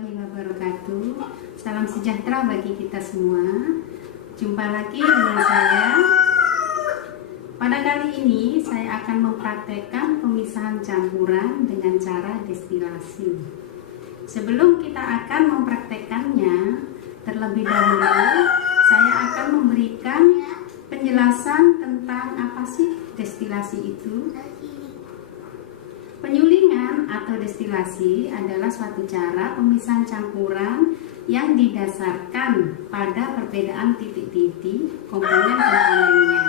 warahmatullahi wabarakatuh. Salam sejahtera bagi kita semua. Jumpa lagi dengan saya. Pada kali ini saya akan mempraktekkan pemisahan campuran dengan cara destilasi. Sebelum kita akan mempraktekkannya, terlebih dahulu saya akan memberikan penjelasan tentang apa sih destilasi itu. Penyulingan atau destilasi adalah suatu cara pemisahan campuran yang didasarkan pada perbedaan titik-titik komponen-komponennya.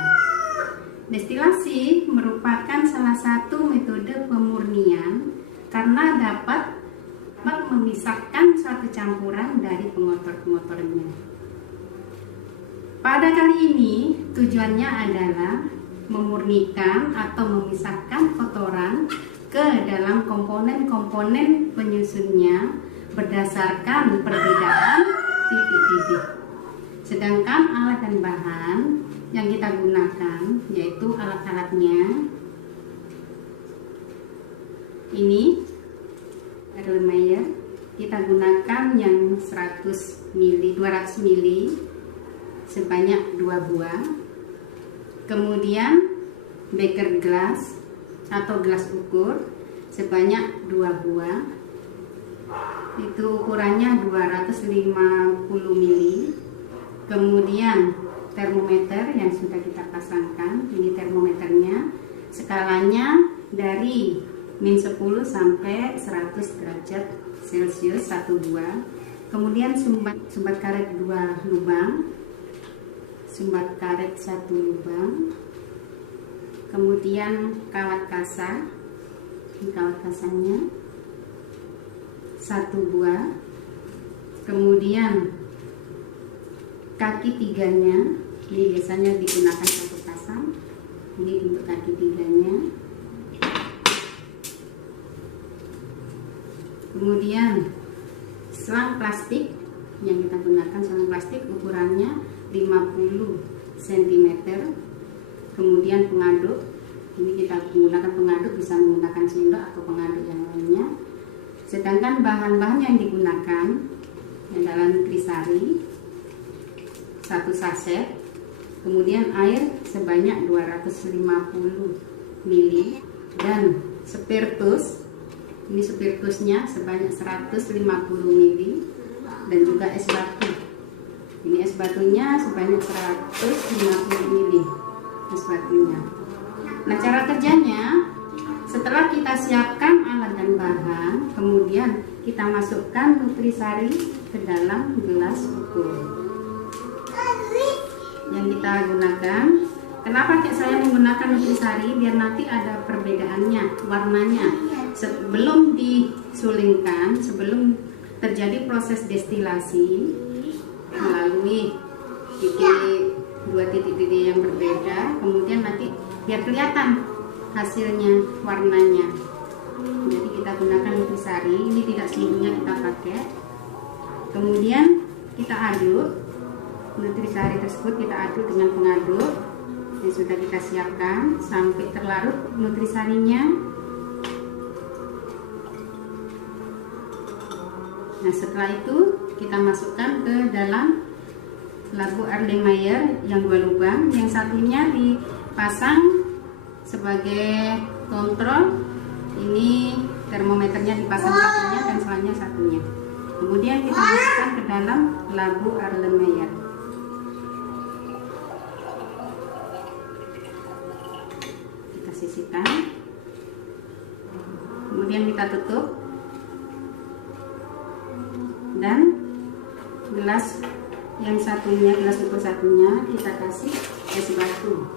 Destilasi merupakan salah satu metode pemurnian karena dapat memisahkan suatu campuran dari pengotor-pengotornya. Pada kali ini tujuannya adalah memurnikan atau memisahkan kotoran ke dalam komponen-komponen penyusunnya berdasarkan perbedaan titik-titik. Sedangkan alat dan bahan yang kita gunakan yaitu alat-alatnya ini Erlenmeyer, kita gunakan yang 200 ml sebanyak 2 buah. Kemudian beker gelas atau gelas ukur sebanyak 2 buah. Itu ukurannya 250 ml. Kemudian termometer yang sudah kita pasangkan. Ini termometernya, skalanya dari -10 sampai 100 derajat Celcius 1 buah. Kemudian sumbat karet 2 lubang, sumbat karet 1 lubang. Kemudian kawat kasa, ini kawat kasanya 1 buah. Kemudian kaki tiganya, ini biasanya digunakan 1 pasang. Ini untuk kaki tiganya. Kemudian selang plastik yang kita gunakan, selang plastik ukurannya 50 cm. Kemudian pengaduk, ini kita menggunakan pengaduk, bisa menggunakan sendok atau pengaduk yang lainnya. Sedangkan bahan-bahan yang digunakan adalah nutrisari 1 saset, kemudian air sebanyak 250 ml dan spiritus, ini spiritusnya sebanyak 150 ml, dan juga es batu, ini es batunya sebanyak 150 ml. Batunya. Nah, cara kerjanya, setelah kita siapkan alat dan bahan, kemudian kita masukkan nutrisari ke dalam gelas ukur yang kita gunakan. Kenapa saya menggunakan nutrisari? Biar nanti ada perbedaannya, warnanya. Sebelum disulingkan, sebelum terjadi proses destilasi melalui dua titik-titik yang berbeda, kemudian nanti biar kelihatan hasilnya, warnanya. Jadi kita gunakan nutrisari, ini tidak seluruhnya kita pakai. Kemudian kita aduk nutrisari tersebut, kita aduk dengan pengaduk yang sudah kita siapkan sampai terlarut nutrisarinya. Nah, setelah itu kita masukkan ke dalam labu Erlenmeyer yang 2 lubang, yang satunya dipasang sebagai kontrol. Ini termometernya dipasang satunya dan selangnya satunya. Kemudian kita masukkan ke dalam labu Erlenmeyer. Kita sisihkan. Kemudian kita tutup. Dan gelas yang satunya, gelas ukur satunya, kita kasih es batu.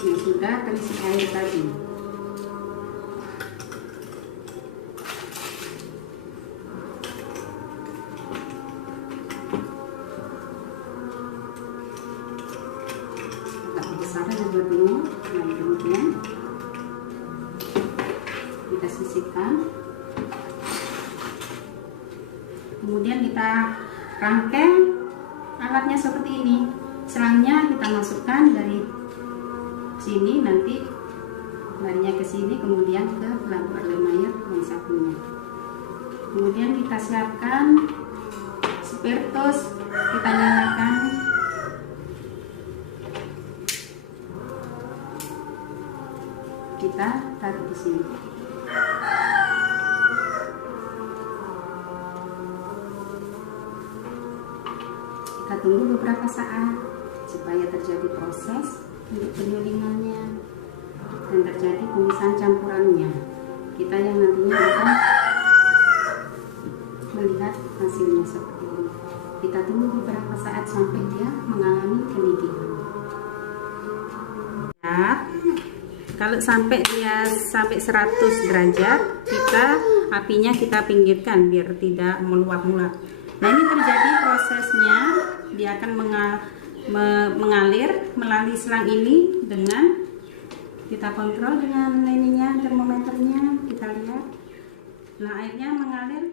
Yang sudah terisi air tadi. Agak besar es batunya. Nah, kemudian kita sisihkan. Kemudian kita rangkai alatnya seperti ini. Selangnya kita masukkan dari sini, nanti larinya ke sini, kemudian ke lampu Erlenmeyer dan sabunnya. Kemudian kita siapkan spiritus, kita nyalakan. Kita taruh di sini. Kita tunggu beberapa saat supaya terjadi proses untuk penyulingannya dan terjadi pemisahan campurannya. Kita yang nantinya akan melihat hasilnya seperti ini. Kita tunggu beberapa saat sampai dia mengalami kenidikan. Kalau sampai dia sampai 100 derajat, apinya kita pinggirkan biar tidak meluap-luap. Nah, ini terjadi prosesnya, dia akan mengalir melalui selang ini dengan kita kontrol dengan ininya, termometernya, kita lihat. Nah, airnya mengalir